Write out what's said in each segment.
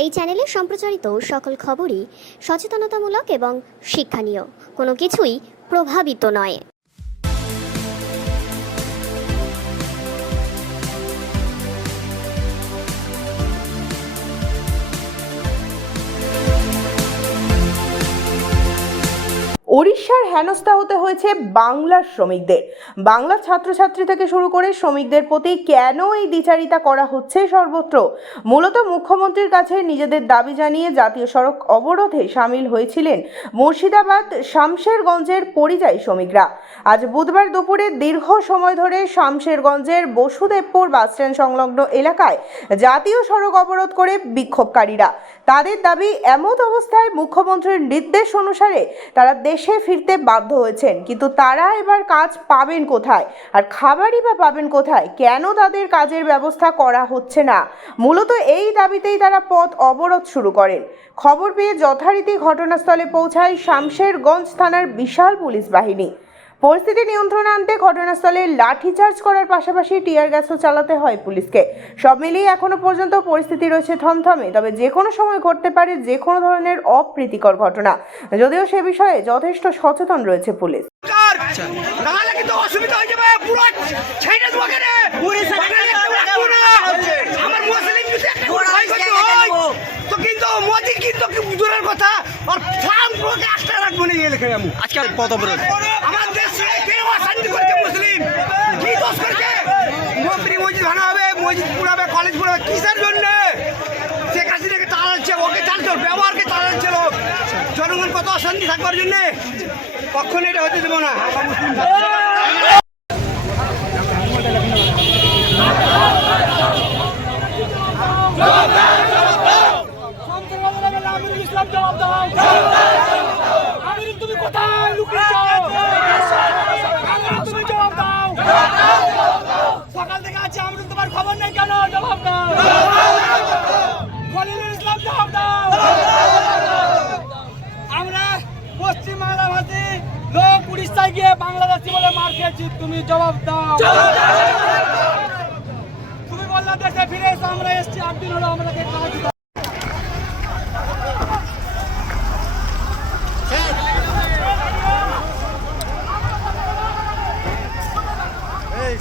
এই চ্যানেলে সম্প্রচারিত সকল খবরই সচেতনতামূলক এবং শিক্ষণীয়, কোনো কিছুই প্রভাবিত নয়। ওড়িশার হেনস্থা হতে হয়েছে বাংলার শ্রমিকদের। বাংলার ছাত্রছাত্রী থেকে শুরু করে শ্রমিকদের প্রতি কেন এই দ্বিচারিতা করা হচ্ছে সর্বত্র? মূলত মুখ্যমন্ত্রীর কাছে নিজেদের দাবি জানিয়ে জাতীয় সড়ক অবরোধে সামিল হয়েছিলেন মুর্শিদাবাদ শামশেরগঞ্জের পরিযায়ী শ্রমিকরা। আজ বুধবার দুপুরে দীর্ঘ সময় ধরে শামশেরগঞ্জের বসুদেবপুর বাসস্ট্যান্ড সংলগ্ন এলাকায় জাতীয় সড়ক অবরোধ করে বিক্ষোভকারীরা। তাদের দাবি, এমত অবস্থায় মুখ্যমন্ত্রীর নির্দেশ অনুসারে তারা দেশে ফিরতে বাধ্য হয়েছেন, কিন্তু তারা এবার কাজ পাবেন কোথায় আর খাবারই বা পাবেন কোথায়? কেন তাদের কাজের ব্যবস্থা করা হচ্ছে না? মূলত এই দাবিতেই তারা পথ অবরোধ শুরু করেন। খবর পেয়ে যথারীতি ঘটনাস্থলে পৌঁছায় শামশেরগঞ্জ থানার বিশাল পুলিশ বাহিনী। পরিস্থিতি নিয়ন্ত্রণে আনতে ঘটনাস্থলে লাঠিচার্জ করার পাশাপাশি টিয়ার গ্যাসও চালাতে হয় পুলিশকে। সব মিলিয়ে এখনো পর্যন্ত পরিস্থিতি রয়েছে থমথমে, তবে যে কোনো সময় ঘটতে পারে যে কোনো ধরনের অপ্রীতিকর ঘটনা, যদিও সে বিষয়ে যথেষ্ট সচেতন রয়েছে পুলিশ। আজকাল কত অবরোধ আমার দেশে কেউ অশান্তি করছে, মুসলিম কি দোষ করছে? মন্ত্রী মসজিদ ভাঙা হবে, মসজিদ পুরাবে, কলেজ পুরাবে, কিসের জন্য? শেখ হাসিনাকে চালাচ্ছে, ওকে চালাচ্ছে, ব্যবহারকে চালাচ্ছে লোক। জনগণ কত অশান্তি থাকবার জন্য কখনো এটা হতে দেবো না। সকাল থেকে আছে, আমরা তোমার খবর নেই কেন? জবাব দাও। খলিলুল ইসলাম, জবাব দাও। আমরা পশ্চিমবাংলা ভাষী লোক উড়িষ্যায় গিয়ে বাংলাদেশি বলে মার খেয়েছি, তুমি জবাব দাও। তুমি বললা দেশে ফিরে এসে, আমরা এসছি 8 দিন হলো, আমাদেরকে কাজ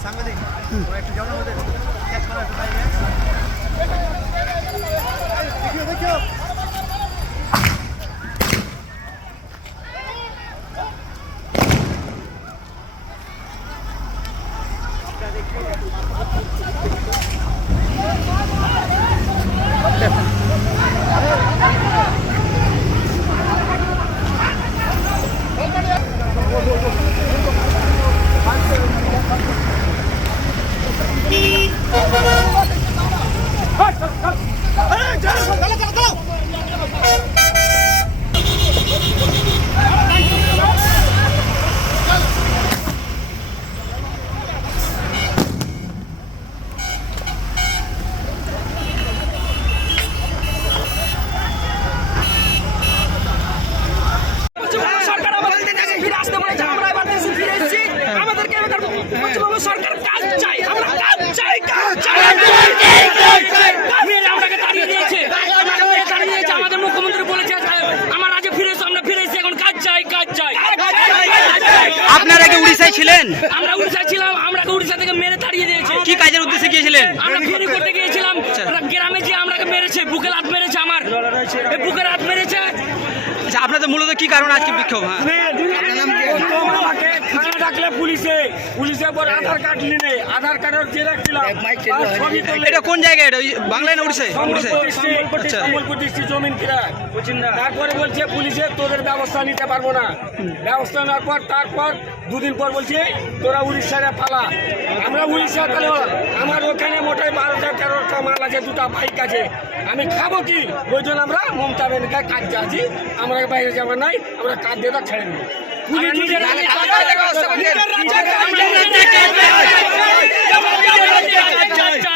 সাংবাদিক একটু জনের মধ্যে দেখো সরকার কাজ চাই, আমরা কাজ চাই, কাজ চাই। আমাকে তাড়িয়ে দিয়েছে, আমাদের মুখ্যমন্ত্রী বলেছে আমার রাজ্যে ফিরে এসো, আমরা ফিরে এসেছি, এখন কাজ চাই, কাজ চাই। আপনারা কি উড়িষ্যায় ছিলেন? আমরা উড়িষ্যা ছিলাম, আমরা উড়িষ্যা থেকে মেরে তাড়িয়ে দিয়েছে। কি কাজের উদ্দেশ্যে গিয়েছিলেন? আমরা ফেরি করতে গিয়েছিলাম, গ্রামে যে আমরাকে মেরেছে, বুকে লাত মেরেছে, আমার বুকে লাত মেরেছে। আপনাদের মূলত কি কারণ আজকে বিক্ষোভ? ডাকলে পুলিশে পর আধার কার্ড নিলে, আধার কার্ডের জেরক্স দিলাম। এটা কোন জায়গায়? এটা বাংলায় না উড়িষ্যায়? সম্বলপুর ডিস্ট্রিক্ট জমিন কিরা। তারপরে বলছে পুলিশে তোদের ব্যবস্থা নিতে পারবো না। ব্যবস্থা নেওয়ার পর তারপর 2 দিন পর বলছে তোরা উড়িষ্যায় পালা। আমরা উড়িষ্যা তাহলে আমার ওখানে মোটাই 12-13টা মাল আছে, 2টা বাইক আছে, আমি খাবো কি? ওই জন্য আমরা মমতা ব্যানার্জির কাজ যাচ্ছি, আমরা বাইরে যাবার নাই, আমরা কাজ দিয়ে ছেড়ে দেবো। পুলিশ